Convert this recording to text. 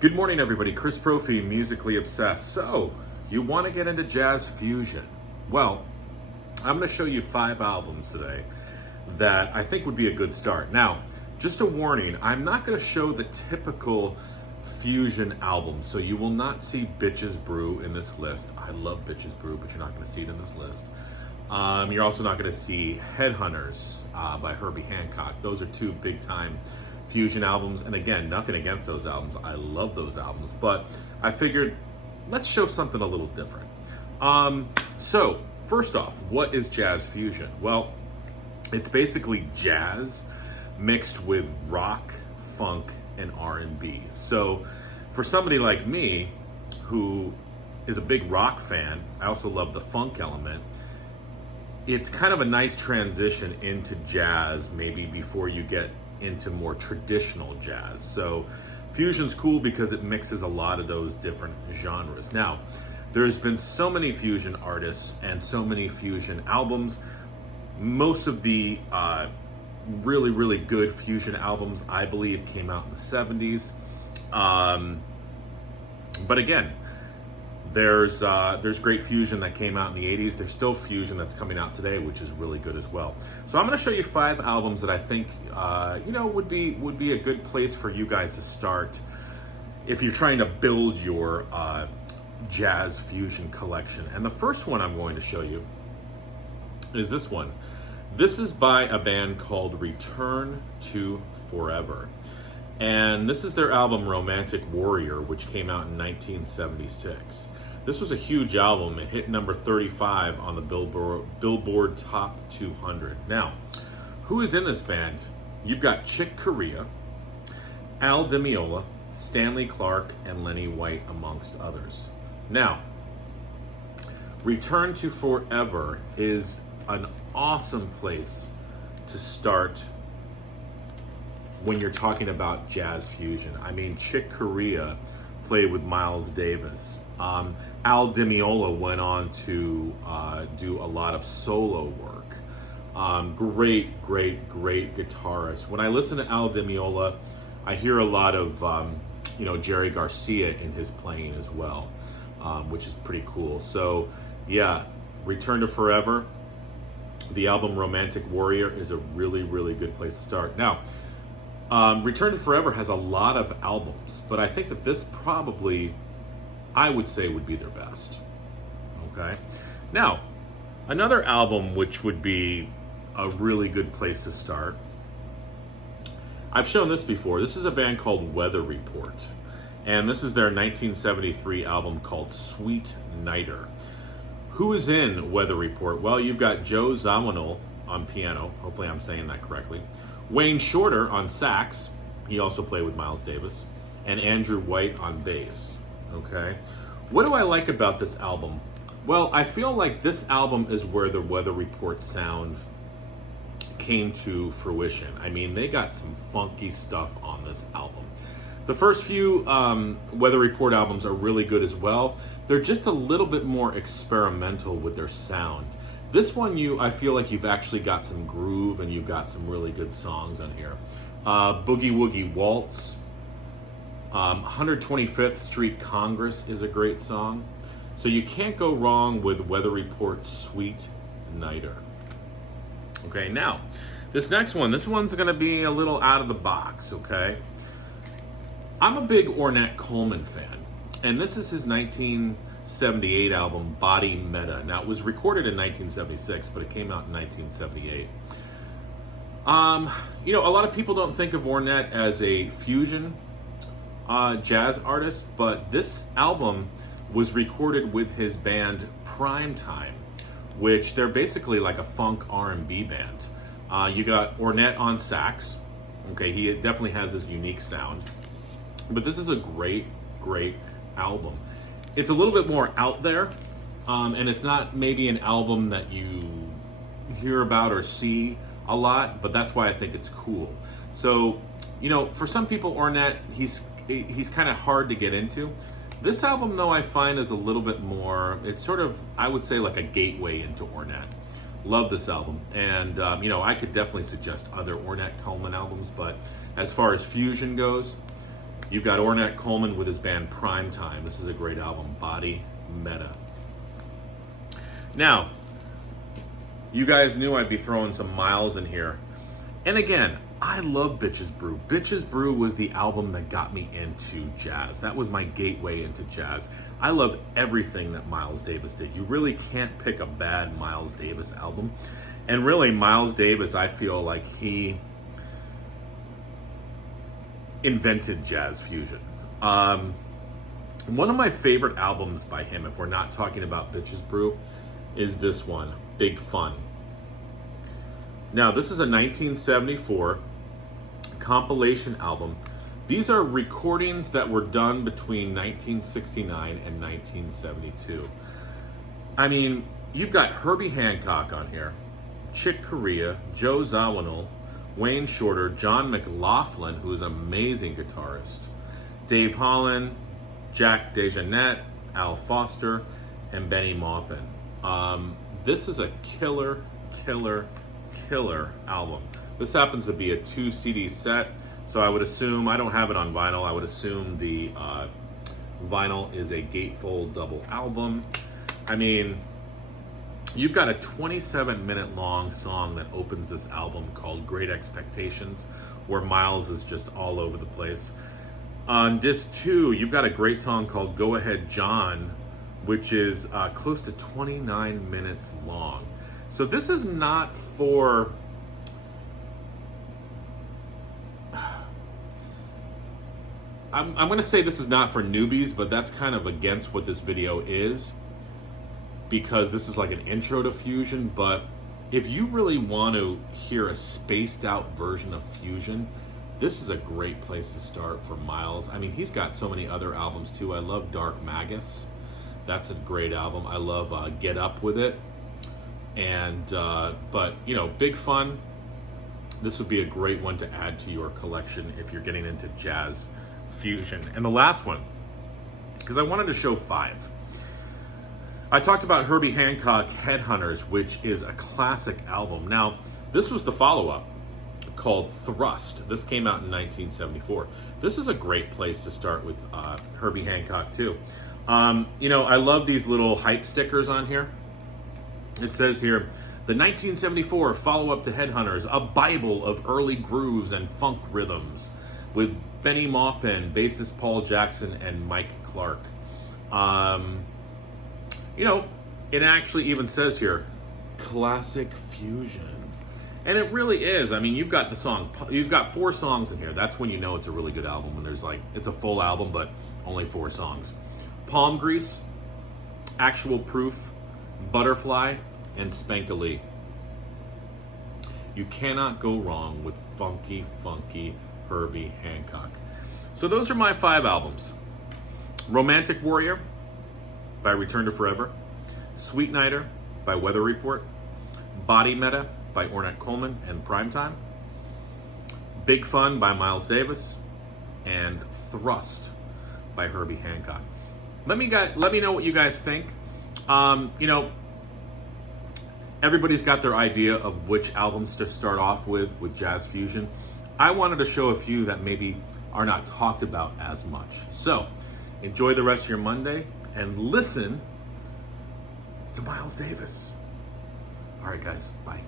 Good morning, everybody. Chris Brophy, Musically Obsessed. So, you want to get into jazz fusion? Well, I'm going to show you 5 albums today that I think would be a good start. Now, just a warning, I'm not going to show the typical fusion album, so you will not see Bitches Brew in this list. I love Bitches Brew, but you're not going to see it in this list. You're also not going to see Headhunters by Herbie Hancock. Those are 2 big-time fusion albums, and again, nothing against those albums. I love those albums, but I figured let's show something a little different. So first off, what is jazz fusion? Well, it's basically jazz mixed with rock, funk, and R&B. So for somebody like me who is a big rock fan, I also love the funk element. It's kind of a nice transition into jazz, maybe before you get into more traditional jazz. So fusion's cool because it mixes a lot of those different genres. Now, there's been so many fusion artists and so many fusion albums. Most of the really good fusion albums, I believe, came out in the 70s. But again, there's great fusion that came out in the 80s. There's still fusion that's coming out today, which is really good as well. So I'm going to show you 5 albums that I think would be a good place for you guys to start if you're trying to build your jazz fusion collection. And the first one I'm going to show you is this one. This is by a band called Return to Forever. And this is their album Romantic Warrior, which came out in 1976. This was a huge album. It hit number 35 on the Billboard Top 200. Now, who is in this band? You've got Chick Corea, Al Di Meola, Stanley Clarke, and Lenny White, amongst others. Now, Return to Forever is an awesome place to start when you're talking about jazz fusion. I mean, Chick Corea played with Miles Davis. Al Di Meola went on to do a lot of solo work. Great guitarist. When I listen to Al Di Meola, I hear a lot of Jerry Garcia in his playing as well, which is pretty cool. So yeah, Return to Forever, the album Romantic Warrior, is a really good place to start. Now, Return to Forever has a lot of albums, but I think that this probably, I would say, would be their best. Okay? Now, another album which would be a really good place to start, I've shown this before. This is a band called Weather Report, and this is their 1973 album called Sweet Nighter. Who is in Weather Report? Well, you've got Joe Zawinul on piano. Hopefully I'm saying that correctly. Wayne Shorter on sax. He also played with Miles Davis. And Andrew White on bass. Okay. What do I like about this album? Well, I feel like this album is where the Weather Report sound came to fruition. I mean, they got some funky stuff on this album. The first few Weather Report albums are really good as well. They're just a little bit more experimental with their sound. This one, I feel like you've actually got some groove and you've got some really good songs on here. Boogie Woogie Waltz, 125th Street Congress is a great song. So you can't go wrong with Weather Report's Sweet Nighter. Okay, now, this next one, this one's gonna be a little out of the box, okay? I'm a big Ornette Coleman fan, and this is his 1978 album, Body Meta. Now, it was recorded in 1976, but it came out in 1978. A lot of people don't think of Ornette as a fusion jazz artist, but this album was recorded with his band Primetime, which they're basically like a funk R&B band. You got Ornette on sax. Okay, he definitely has this unique sound. But this is a great album. It's a little bit more out there, and it's not maybe an album that you hear about or see a lot, but that's why I think it's cool. So, for some people, Ornette, he's kind of hard to get into. This album, though, I find is a little bit more, it's sort of, I would say, like a gateway into Ornette. Love this album. And, I could definitely suggest other Ornette Coleman albums, but as far as fusion goes, You've got Ornette Coleman with his band Primetime. This is a great album, Body Meta. Now, you guys knew I'd be throwing some Miles in here. And again, I love Bitches Brew. Bitches Brew was the album that got me into jazz. That was my gateway into jazz. I love everything that Miles Davis did. You really can't pick a bad Miles Davis album. And really, Miles Davis, I feel like he invented jazz fusion. One of my favorite albums by him, if we're not talking about Bitches Brew, is this one, Big Fun. Now, this is a 1974 compilation album. These are recordings that were done between 1969 and 1972. I mean, you've got Herbie Hancock on here, Chick Corea, Joe Zawinul, Wayne Shorter, John McLaughlin, who is an amazing guitarist, Dave Holland, Jack DeJohnette, Al Foster, and Benny Maupin. This is a killer album. This happens to be a 2 CD set, so I would assume, I don't have it on vinyl, I would assume the vinyl is a gatefold double album. I mean, you've got a 27-minute long song that opens this album called Great Expectations, where Miles is just all over the place. On disc 2, you've got a great song called Go Ahead John, which is close to 29 minutes long. So this is not for... I'm going to say this is not for newbies, but that's kind of against what this video is, because this is like an intro to fusion. But if you really want to hear a spaced out version of fusion, this is a great place to start for Miles. I mean, he's got so many other albums too. I love Dark Magus. That's a great album. I love Get Up With It. And, but, you know, Big Fun, this would be a great one to add to your collection if you're getting into jazz fusion. And the last one, because I wanted to show 5. I talked about Herbie Hancock, Headhunters, which is a classic album. Now, this was the follow-up called Thrust. This came out in 1974. This is a great place to start with Herbie Hancock, too. You know, I love these little hype stickers on here. It says here, the 1974 follow-up to Headhunters, a Bible of early grooves and funk rhythms, with Benny Maupin, bassist Paul Jackson, and Mike Clark. You know, it actually even says here, classic fusion. And it really is. I mean, you've got the song, you've got 4 songs in here. That's when you know it's a really good album, when there's like, it's a full album, but only 4 songs. Palm Grease, Actual Proof, Butterfly, and Spank-A-Lee. You cannot go wrong with funky Herbie Hancock. So those are my 5 albums. Romantic Warrior by Return to Forever, Sweet Nighter by Weather Report, Body Meta by Ornette Coleman and Primetime, Big Fun by Miles Davis, and Thrust by Herbie Hancock. Let me know what you guys think. You know, everybody's got their idea of which albums to start off with jazz fusion. I wanted to show a few that maybe are not talked about as much. So, enjoy the rest of your Monday and listen to Miles Davis. All right, guys, bye.